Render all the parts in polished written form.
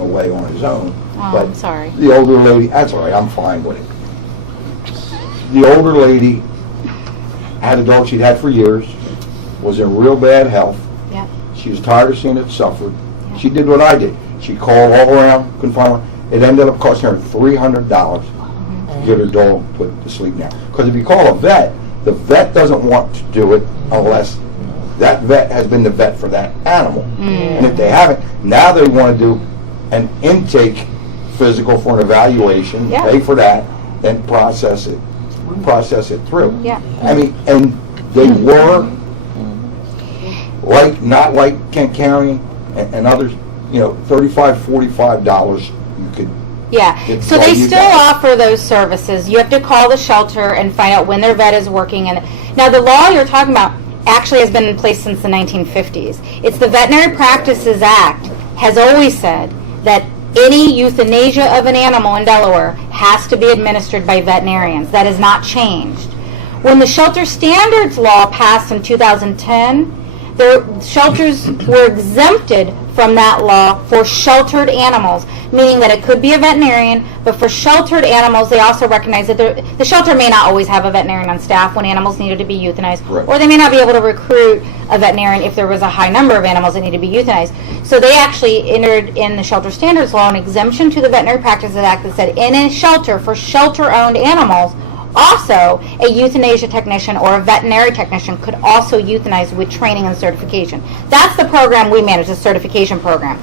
away on his own. Oh, But I'm sorry. the older lady, that's all right, I'm fine with it. The older lady had a dog she'd had for years, was in real bad health. Yep. She was tired of seeing it suffer. She did what I did. She called all around, couldn't find one. It ended up costing her $300 to get her dog put to sleep now. Because if you call a vet, the vet doesn't want to do it unless that vet has been the vet for that animal. And if they haven't, now they want to do an intake physical for an evaluation, Yeah. pay for that, then process it through. Yeah. I mean, and they were not like Kent County and others, $35, $45 you could. Yeah, It's so all they you still got. offer those services. You have to call the shelter and find out when their vet is working. And now the law you're talking about actually has been in place since the 1950s. It's the Veterinary Practices Act has always said that any euthanasia of an animal in Delaware has to be administered by veterinarians. That has not changed. When the Shelter Standards Law passed in 2010, the shelters were exempted from that law for sheltered animals, meaning that it could be a veterinarian, but for sheltered animals, they also recognize that the shelter may not always have a veterinarian on staff when animals needed to be euthanized, Right. or they may not be able to recruit a veterinarian if there was a high number of animals that need to be euthanized. So they actually entered in the Shelter Standards Law an exemption to the Veterinary Practices Act that said in a shelter for shelter-owned animals, also, a euthanasia technician or a veterinary technician could also euthanize with training and certification. That's the program we manage, the certification program.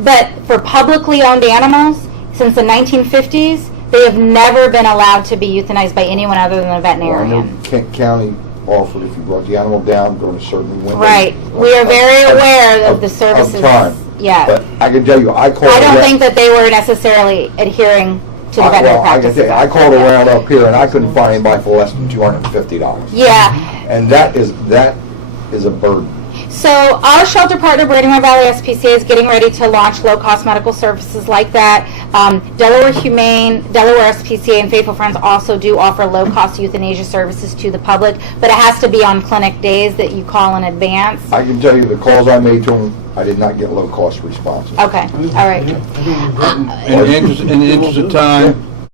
But for publicly owned animals, since the 1950s, they have never been allowed to be euthanized by anyone other than a Well, I veterinarian. know Kent County offered if you brought the animal down during a certain window. Right. We are very aware of the services. Of time. Yeah. But I can tell you, I called. I don't think that they were necessarily adhering to the veterinary Well, I can practices. tell you, I called around up here and I couldn't find anybody for less than $250. Yeah. And that is a burden. So our shelter partner, Brandywine Valley SPCA, is getting ready to launch low-cost medical services like that. Delaware Humane, Delaware SPCA, and Faithful Friends also do offer low-cost euthanasia services to the public, but it has to be on clinic days that you call in advance. I can tell you the calls I made to them, I did not get low-cost responses. Okay, all right. In the interest of time,